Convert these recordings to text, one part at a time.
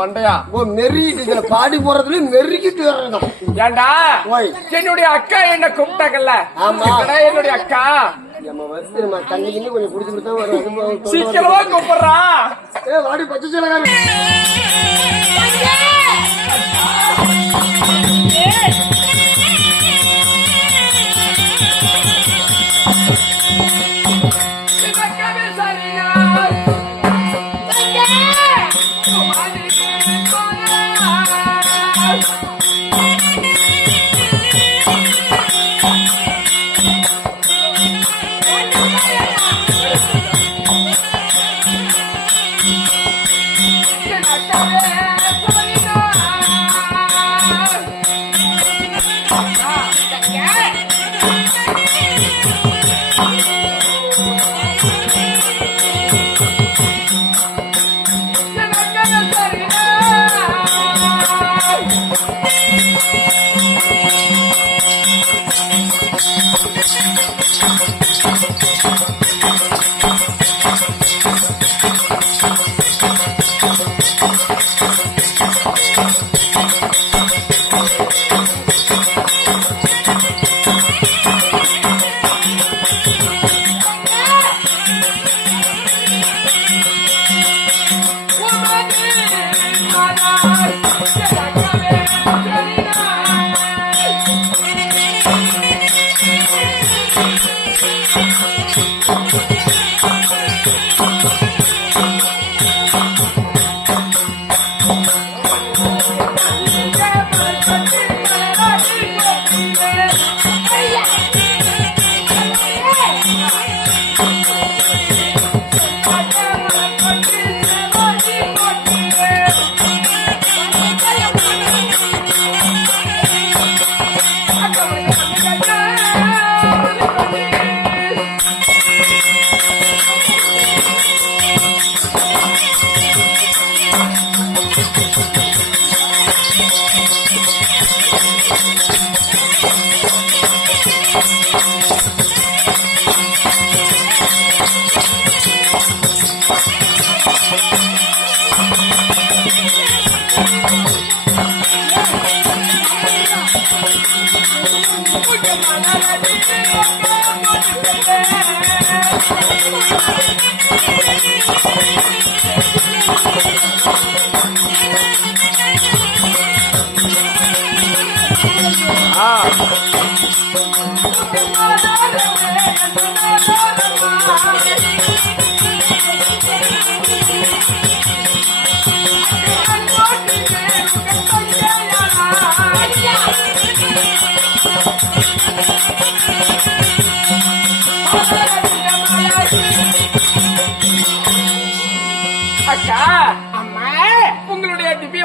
மண்டையா நெருகிட்டு பாடி போறதுல நெருகிட்டு வர்றதும். ஏண்டா என்னுடைய அக்கா என்ன கூப்பிட்டாங்கல்ல? ஆமா என்னுடைய அக்கா தண்ணி கொஞ்சம் குடிச்சுட்டு தான் வரும். சீக்கிரமா கூப்பிடுறா. வாடி பச்சை சிலகாரி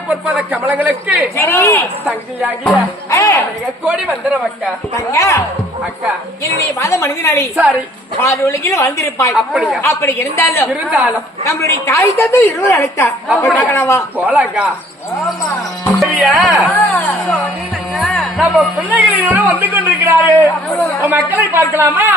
பொற்பத கமலங்களுக்கு தங்கையாகிய கோடி வந்துடும் அக்கா. அக்கா என்னுடைய மாத மனிதனாளி சாரி பாதி உலகில் வந்திருப்பாய். அப்படியா? அப்படி இருந்தாலும் நம்மளுடைய தாய் தந்தை இருவர் அழைத்தார். அப்படி போலாக்கா. நம்ம பிள்ளைகளோட வந்து கொண்டிருக்கிறாரு. மக்களை பார்க்கலாமா?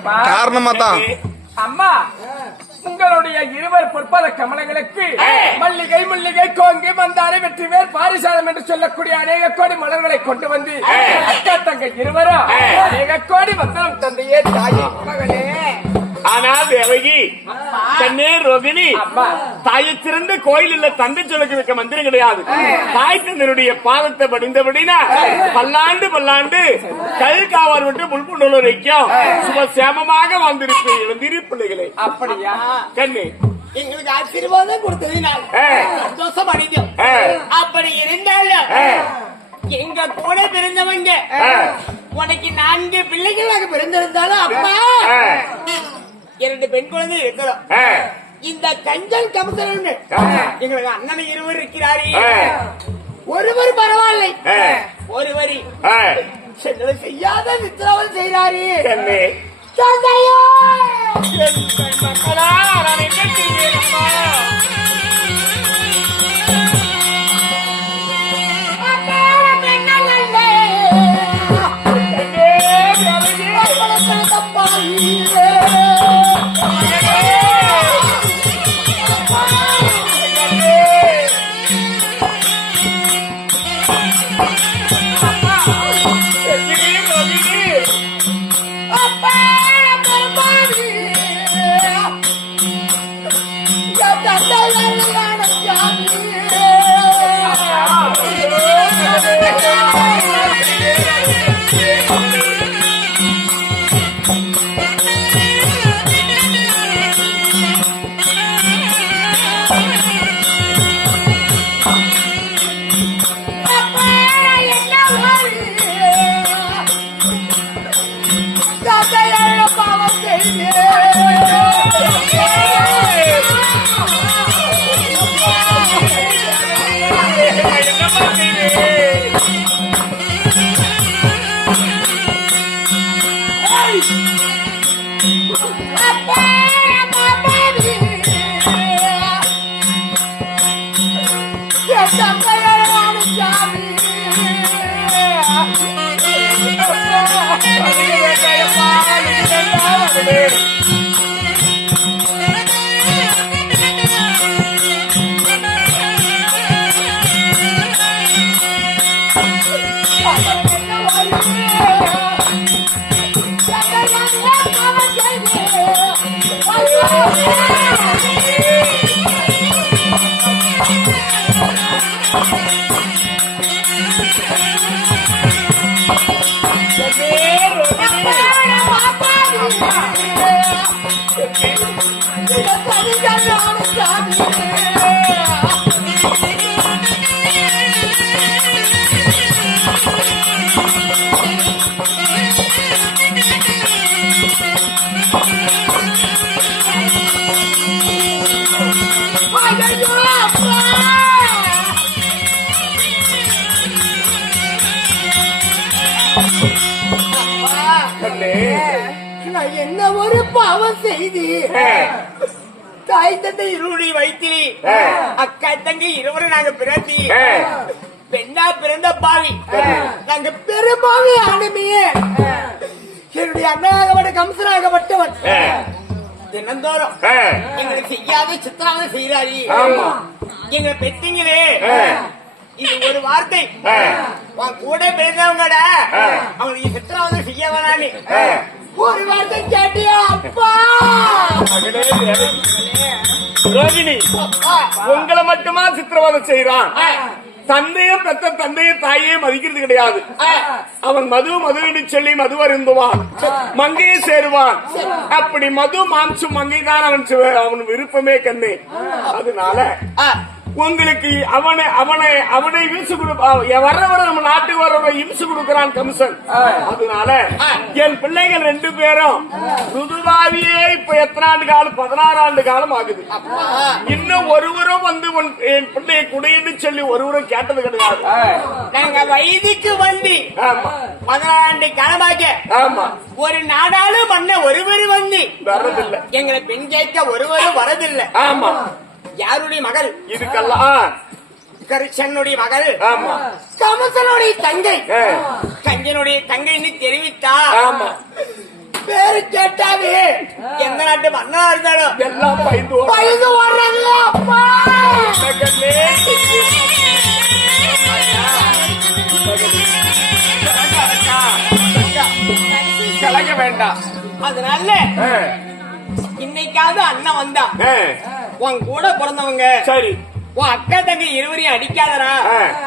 அப்பா காரணமா தான் அம்மா உங்களுடைய இருவர் பொற்பத கமலங்களுக்கு மல்லிகை முல்லிகை கோங்கி மந்தாரை வெற்றிவேர் பாரிசாதம் என்று சொல்லக்கூடிய அநேக கோடி மலர்களை கொண்டு வந்து அக்கா தங்க இருவரும் அநேக கோடி வந்தனம் தந்தையே தாயே மகளே. ஆனால் தேவகி தன்னே ரோகிணி அம்மா தாயை சிறந்த கோயில் இல்ல தந்தை சொல்லுக்கு வைக்க மந்திரம் கிடையாது. தாய் தந்தனுடைய பாதத்தை படிந்தபடினா பல்லாண்டு பல்லாண்டு கழுக்காவார் விட்டு முன்புள்ளூர் வைக்கும் சுபசேமமாக வந்திருப்பேன் இளந்திரு பிள்ளைகளை. அப்படியா கண்ணு எங்களுக்கு ஆசீர்வாதம் கொடுத்ததினால் சந்தோஷம் அடைந்தோம். அப்படி இருந்தாலும் எங்க கூட பிறந்தவங்க உனக்கு 4 பிள்ளைகளாக பிறந்திருந்தாலும் அப்பா 2 பெண் குழந்தை இருக்கிறோம். இந்த கஞ்சல் கமசன் எங்களுக்கு அண்ணன் இருவர் இருக்கிறாரே. ஒருவர் பரவாயில்லை, ஒருவரி செய்யாத நித்திரவல் செய்கிறாரே. தந்தையோ மக்களா நான் என்ன செய்வேன் அம்மா? என்ன ஒரு பாவம் செய்தி தாய் தந்தை இருளுடைய வயிற்றிலே அக்கா தங்கி இருவரும் நாங்க பிறத்தி பெண்ணா பிறந்த பாவி நாங்க பெரும்பாவி ஆளுமையே. என்னுடைய அண்ணனாகப்பட்ட கம்சனாகப்பட்டவன் தினந்தோறும் எங்களை செய்யாத சித்திராவது செய்யறாரி. எங்களை பெத்தீங்களே இது ஒரு வார்த்தை கூட பிறந்தவங்கட அவங்களுக்கு சித்திராவது செய்ய வேணான்னு ஒரு வார்த்தை கேட்டியா அப்பா? ரோகிணி உங்களை மட்டுமா சித்திரவதை செய்யறான்? தந்தையும் பெத்த தந்தையும் தாயையும் மதிக்கிறது கிடையாது. அவன் மதுவினு சொல்லி மது அருந்துவான், மங்கையை சேருவான். அப்படி மது மாம்சம் மங்கை தான் அவன் விருப்பமே கண்ணே. அதனால உங்களுக்கு அவனை இம்சு வர்றவரை நம்ம நாட்டுக்கு வர்றவரை இம்சு கொடுக்கிறான் கம்சன். அதனால என் பிள்ளைகள் 2 பேரும் ருதுவாவியே இப்ப எத்தனை ஆண்டு காலம்? 16 ஆண்டு காலம் ஆகுது. இன்னும் ஒருவரும் வந்து என் பிள்ளையை குடையின்னு சொல்லி ஒருவரும் கேட்டது கிடையாது. நாங்க வயதுக்கு வந்து 16 ஆண்டு காலமாக ஒரு நாடாளும் பண்ண ஒருவர் வந்து வர்றதில்லை. எங்களை பெண் கேட்க ஒருவரும் வரதில்லை. ஆமா, யாருடைய மகள் இதுக்கெல்லாம்? கருச்சனுடைய மகள். ஆமா, கமசனுடைய தங்கை. கஞ்சனுடைய தங்கைன்னு தெரிவித்தா பேரு கேட்டாவே எந்த நாட்டு மன்னா இருந்தாலும் எல்லாம் பயந்து பயந்து வர்றது அப்பா. கலங்க வேண்டாம். அதனால இன்னைக்காவது அண்ணன் வந்தா உன் கூட பிறந்தவங்க சரி உன் அக்கா தங்கை இருவரையும் அடிக்காதரா,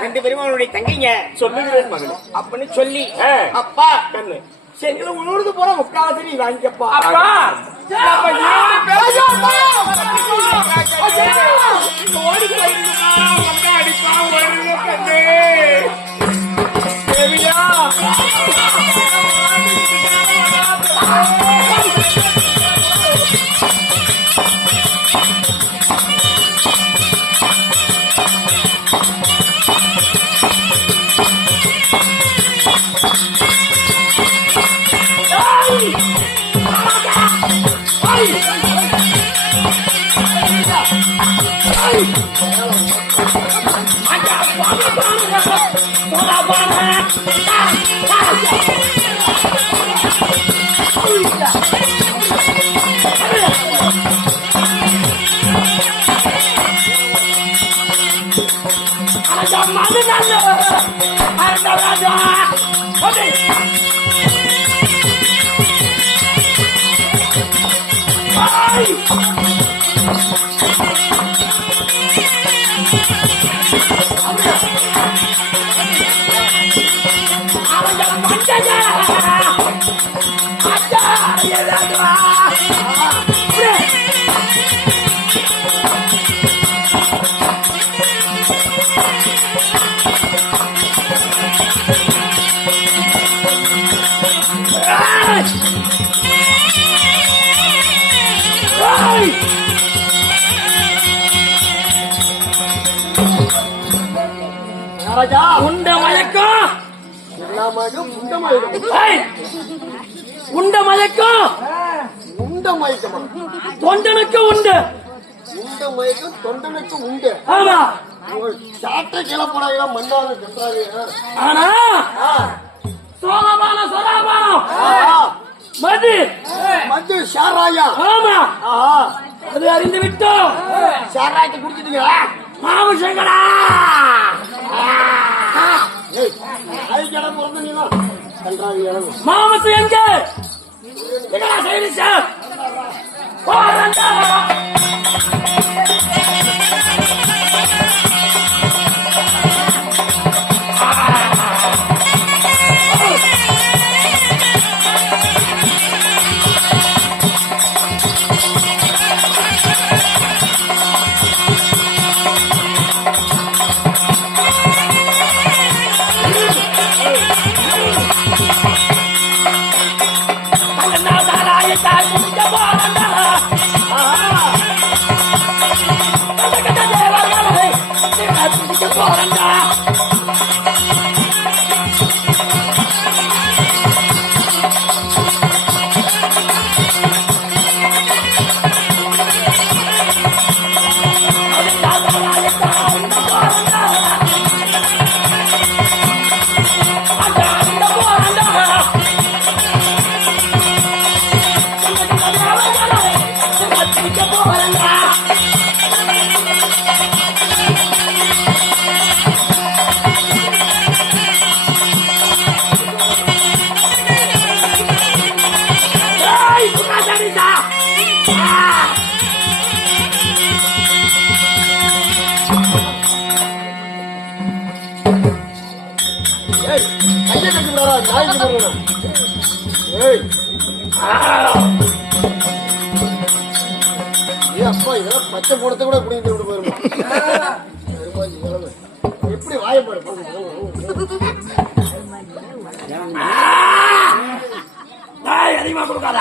2 பேரும் அவனுடைய தங்கைங்க சொல்லுகிறேன் மகனே. அப்படின்னு சொல்லி அப்பா கண்ணு செங்கல உணர்ந்து போற முக்காலத்தை நீ வாங்கிக்கப்பா. அப்பா நம்ம இருவரு பேரும் ஓடி போயிருந்தா வந்தா அடிப்பா ஓடுங்க கண்ணே. தேவியா உண்ட மயக்கம் உண்ட மயக்கம் உண்ட மயக்கமா? தொண்டனுக்கு உண்டு. உண்ட மயக்கம் தொண்டனுக்கு உண்டு. ஆமா. சாட்டை கிளப்படாங்க மண்ணாத கட்டுறாங்க. ஆனா சோழபானம் சொராபானம் மது மது சாராயா. ஆமா அது அறிந்து விட்டோம். சாராயத்தை குடிச்சிட்டீங்களா? மாவு செங்கடா கிளம்ப பிறந்தீங்களா கன்றாங்க. மாமத்து எங்க என்னடா செய்தி சார்? பச்சை போடத்தை கூட குடிக்கிட்டு விட்டு போயிருமா? எப்படி வாயப்பாடு அதிகமா கொடுக்காத.